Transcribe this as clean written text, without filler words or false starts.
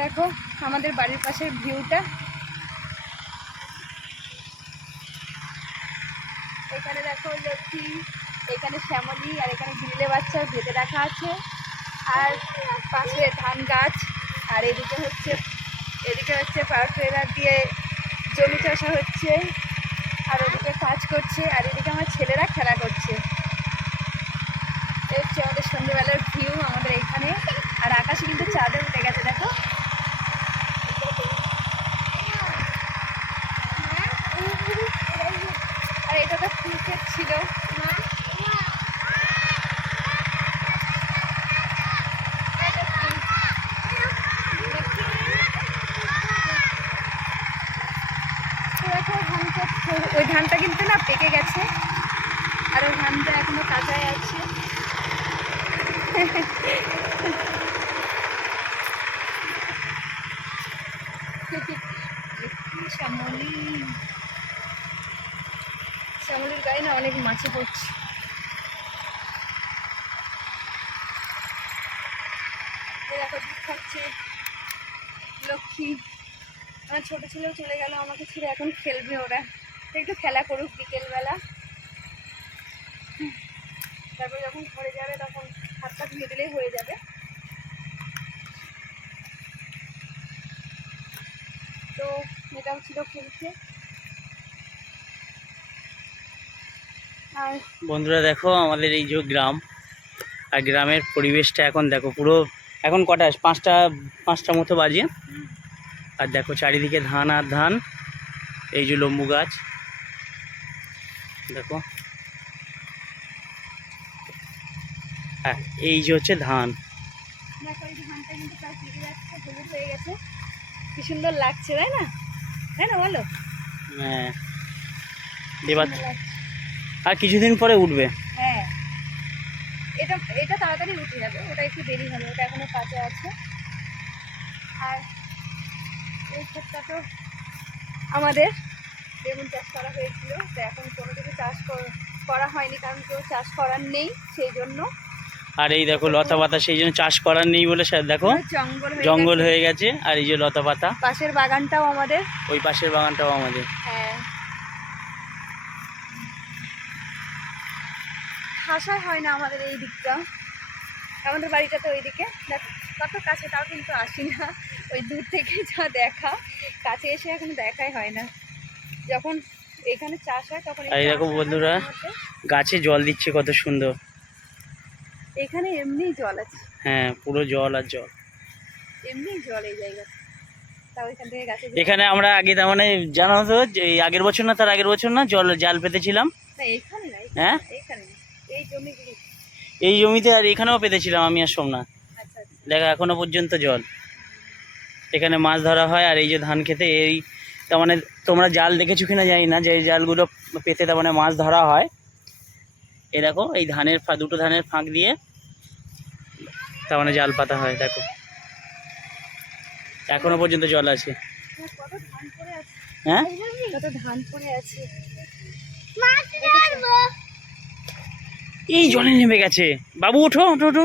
দেখো আমাদের বাড়ির পাশের ভিউটা। এখানে দেখো লক্ষ্মী, এখানে শ্যামলী, আর এখানে গ্রিলে বাচ্চা বেঁধে রাখা আছে, আর পাশে ধান গাছ, আর এদিকে হচ্ছে পাওয়ার ট্রেলার দিয়ে জমি চাষা হচ্ছে, আর ওদিকে কাজ করছে, আর এদিকে আমার ছেলেরা খেলা করছে। এই হচ্ছে আমাদের সন্ধ্যেবেলার ভিউ আমাদের এইখানে। আর আকাশে কিন্তু চাঁদে উঠে গেছে দেখো। আর এটা তো ক্রিকেট ছিল। ওই ধানটা কিন্তু না পেকে গেছে, আর ওই ধানটা এখনো কাঁচায় আছে। শ্যামলির গায়ে না অনেক মাছি পড়ছে। দেখো দুধ খাচ্ছে লক্ষ্মী। আমার ছোট ছেলেও চলে গেল আমাকে ছেড়ে, এখন খেলবে ওরা, একটু খেলা করুক বিকেলবেলা। তারপর যখন ঘরে যাবে তখন হাতটা ধুয়ে দিলেই হয়ে যাবে। তো এটাও ছিল খেলছে। আর বন্ধুরা দেখো আমাদের এই যে গ্রাম, আর গ্রামের পরিবেশটা এখন দেখো পুরো, এখন কটা পাঁচটা মতো বাজে, আর দেখো চারিদিকে ধান আর ধান। এই যে লম্বু গাছ দেখো, হ্যাঁ এই যে হচ্ছে ধান। দেখো এই ধানটা কিন্তু প্রায় পেকে যাচ্ছে, হলুদ হয়ে গেছে, কি সুন্দর লাগছে তাই না? তাই না বলো? হ্যাঁ এবার আর কিছুদিন পরে উঠবে। হ্যাঁ এটা তাড়াতাড়ি উঠে যাবে, ওটা একটু দেরি হবে, ওটা এখনো কাঁচা আছে। আর এই ক্ষেতটা তো আমাদের বেগুন চাষ করা হয়েছিল, তো এখন কোনো কিছু চাষ করা হয়নি, কারণ কেউ চাষ করার নেই সেই জন্য। আর এই দেখো লতা পাতা, সেই জন্য চাষ করার নেই বলে দেখো জঙ্গল হয়ে গেছে। আর এই যে লতা পাতা, পাশের বাগানটাও আমাদের, ওই পাশের বাগানটাও আমাদের। হ্যাঁ আশা হয় না আমাদের এই দিকটা, আমাদের বাড়িটা তো ওইদিকে দেখো কত কাছে, তাও কিন্তু আসি না, ওই দূর থেকে যা দেখা, কাছে এসে এখন দেখাই হয় না। যখন এখানে চাষ হয় তখন এই দেখো বন্ধুরা গাছে জল দিচ্ছে কত সুন্দর। এখানে এমনি জল আছে, হ্যাঁ পুরো জল আর জল, এমনি জল এই জায়গা। তাও এখান থেকে গাছে এখানে আমরা আগে তার মানে জানা হতো যে আগের বছর না তার আগের বছর না জাল পেতেছিলাম। না এখানে না, হ্যাঁ এখানে এই জমিগুলি, এই জমিতে, আর এখানেও পেতেছিলাম আমি আর সোমনাথ। আচ্ছা আচ্ছা। দেখো এখনো পর্যন্ত জল, এখানে মাছ ধরা হয়। আর এই যে ধান খেতে এই তার মানে তোমরা জাল দেখেছো কিনা জানি না, যে এই জালগুলো পেতে তার মানে মাছ ধরা হয়। এই দেখো এই দুটো ধানের ফাঁক দিয়ে তার মানে জাল পাতা হয়। দেখো এখনো পর্যন্ত জল আছে। কত ধান পড়ে আছে, হ্যাঁ কত ধান পড়ে আছে। এই জলে নেমে গেছে, বাবু ওঠো ওঠো ওঠো।